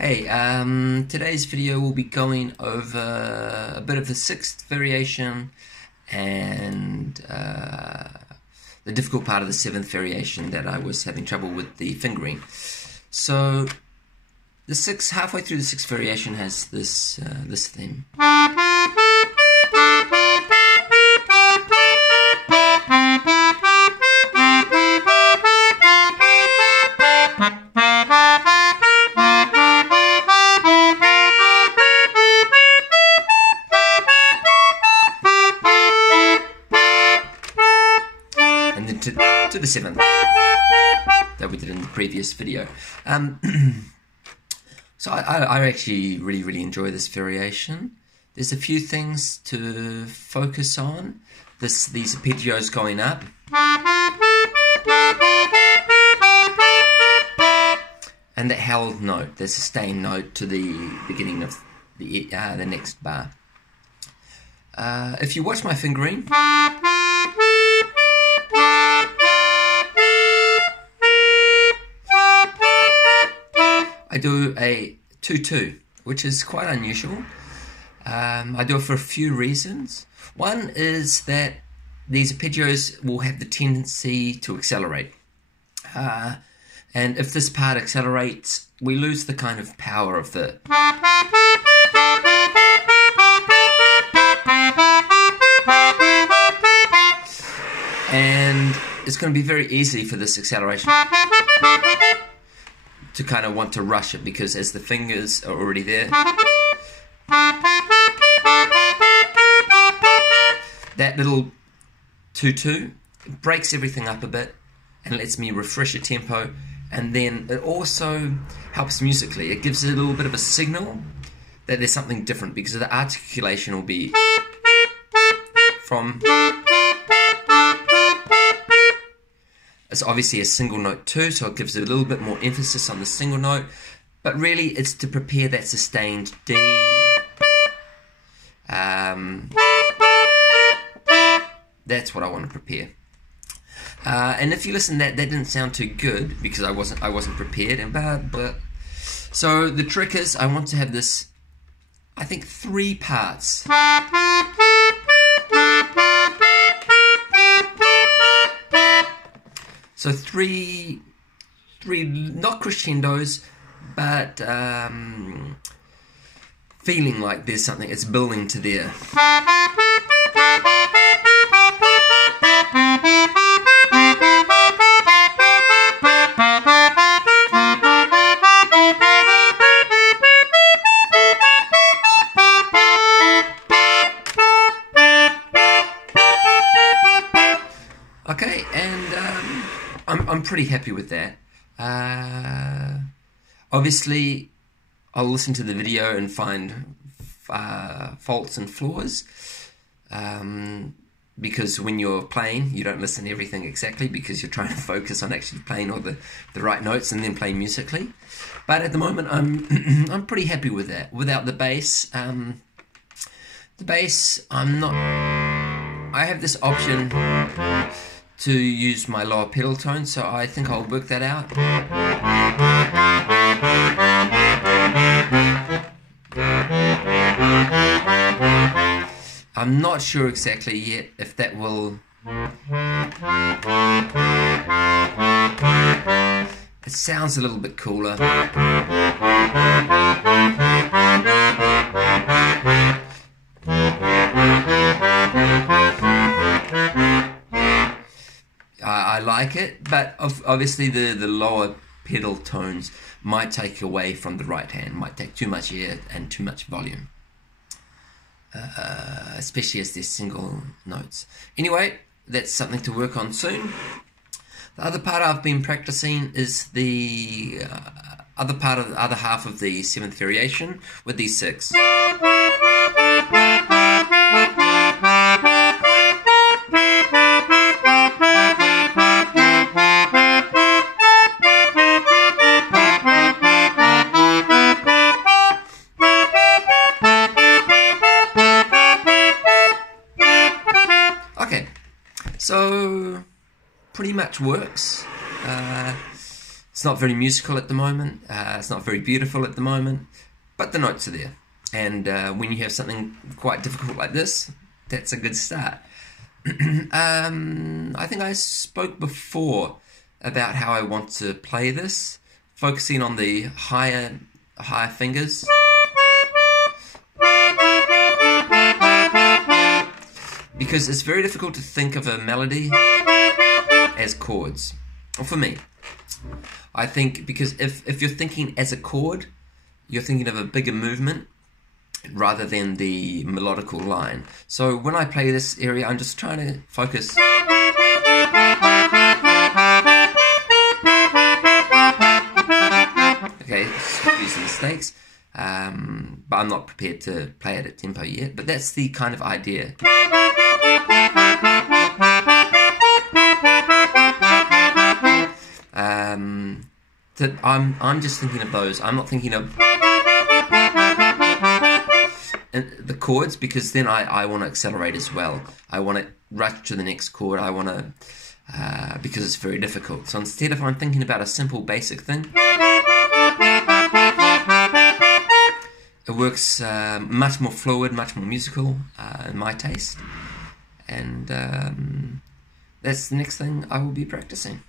Hey, today's video will be going over a bit of the sixth variation and the difficult part of the seventh variation that I was having trouble with the fingering. So halfway through the sixth variation has this this theme. And then to the seventh that we did in the previous video. So I actually really enjoy this variation. There's a few things to focus on. These arpeggios going up. And that held note, the sustained note to the beginning of the next bar. If you watch my fingering, I do a 2-2, which is quite unusual. I do it for a few reasons. One is that these arpeggios will have the tendency to accelerate. And if this part accelerates, we lose the kind of power of the... And it's going to be very easy for this acceleration to kind of want to rush it, because as the fingers are already there, that little 2-2 breaks everything up a bit and lets me refresh a tempo, and then it also helps musically. It gives it a little bit of a signal that there's something different, because the articulation will be from... It's obviously a single note too, so it gives it a little bit more emphasis on the single note, but really it's to prepare that sustained D. That's what I want to prepare. And if you listen, that didn't sound too good because I wasn't prepared. And but so the trick is, I want to have this, I think, 3 parts. So three not crescendos, but feeling like there's something, it's building to there. Okay, and I'm pretty happy with that. Obviously, I'll listen to the video and find faults and flaws, because when you're playing, you don't listen to everything exactly, because you're trying to focus on actually playing all the right notes and then playing musically. But at the moment, I'm pretty happy with that. Without the bass, I have this option to use my lower pedal tone, so I think I'll work that out. I'm not sure exactly yet if that will... It sounds a little bit cooler. I like it, but obviously the lower pedal tones might take away from the right hand, might take too much air and too much volume, especially as they're single notes. Anyway, that's something to work on soon. The other part I've been practicing is the other half of the seventh variation with these 6. So pretty much works. It's not very musical at the moment, it's not very beautiful at the moment, but the notes are there. And when you have something quite difficult like this, that's a good start. I think I spoke before about how I want to play this, focusing on the higher fingers. Because it's very difficult to think of a melody as chords. Or for me. I think because if you're thinking as a chord, you're thinking of a bigger movement rather than the melodical line. So when I play this area, I'm just trying to focus. Okay, excuse the mistakes. But I'm not prepared to play it at tempo yet. But that's the kind of idea. That I'm just thinking of those. I'm not thinking of the chords, because then I want to accelerate as well. I want to rush to the next chord. I want to because it's very difficult. So instead, if I'm thinking about a simple basic thing, it works much more fluid, much more musical in my taste. And that's the next thing I will be practicing.